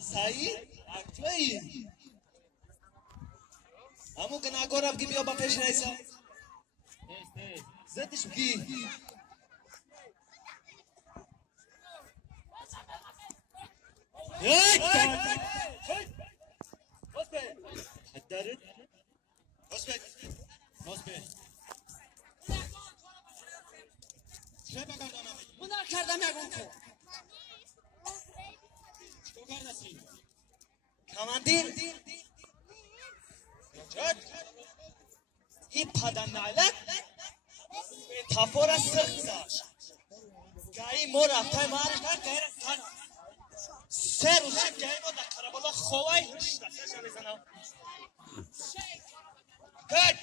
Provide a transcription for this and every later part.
سعید تویی همون که نگارم که بیا با پیش رئیسا زدش بگی حدارت چه بگردم بنا کردم یکون تو چطور کردستی؟ کماندیر چد؟ این پدن نعلت به تفور سخت داشت گاهی ما رفتای مارش کرد گاهی رفتن سه روزه گاهی ما در کربالا خواه هشت دستش میزنم کد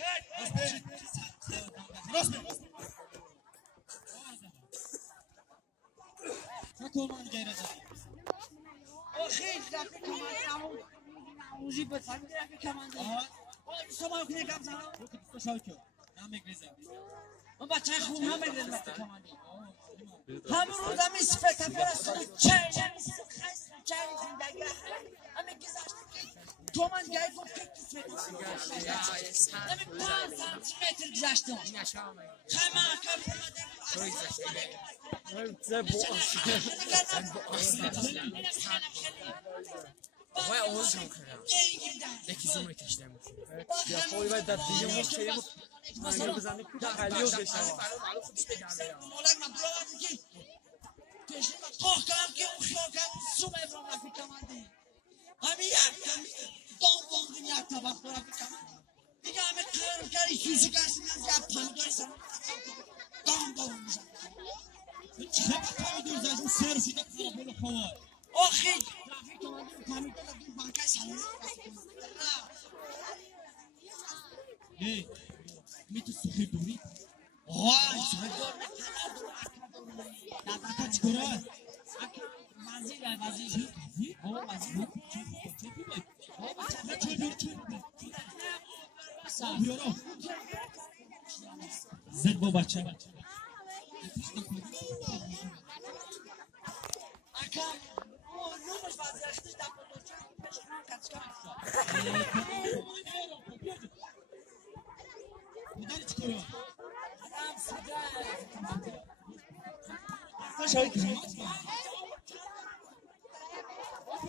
کمان گیره زدی خیلی رفت کمان موزی بفهمید رفت کمان شما کنه کم زنم رو که دوستا شاید کرد هم بگریزم من بچه خون هم بگرد رفت کمان همون روز هم این سفت پرست چه زندگی همه گذاشت تو من گاهی گفت که سفت همه 5 سانتیمتر گذاشتم خمه وای آواز جمع کردم یکی زمره کشتم یا خوری باید در دیگه مفت چه مفت مانگل بزنه که خلیو بشم معلوم خودش بگم مولک من بلوان که پیشنی من خواه کنم که اون خواه کنم سومه برام رفی کمانده همین دام یک طبق دو رفی کمانده دیگه همه قرار کردی سوزی کشتی من که پنگاری سرم دام میشم چه پنگاری زشت سر رسیده کنم بلو خواه آخی رفی کمانده رو پنگاری دادیم بانکای سلامه ای میتو سخی دوری وای سخی دور نکنه دور دفتا چی کنه؟ وزیر وزیر زد با بچه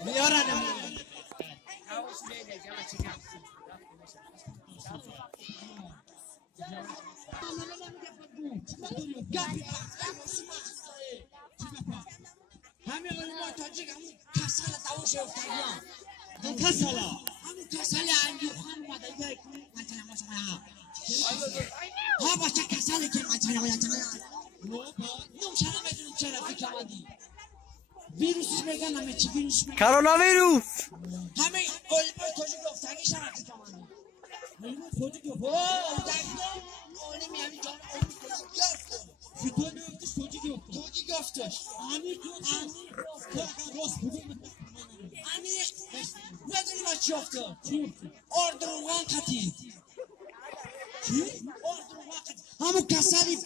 میارن همه علما تاجیک همون کسال داوش افتادیم هم کسالا همون کسال انگیوخان اومده یا اکنون مچنه ما شما ها باشه کسالی که مچنه ما نم شما بدونیم چرا فکر آمدی ویروسش میگن همه چی ویروس میگن کرونا ویروس همه علما تاجیک افتادی شما فکر آمدی علما تاجیک اوه دکتر علمی همین جان علمی تاجیک افتاد فتوه میفتش توجیک افتاش امیر راست بگم امیر بدونی ما چی افتاد چی افتاد؟ اردروغان قطی چی؟ اردروغان قطی همون کسالی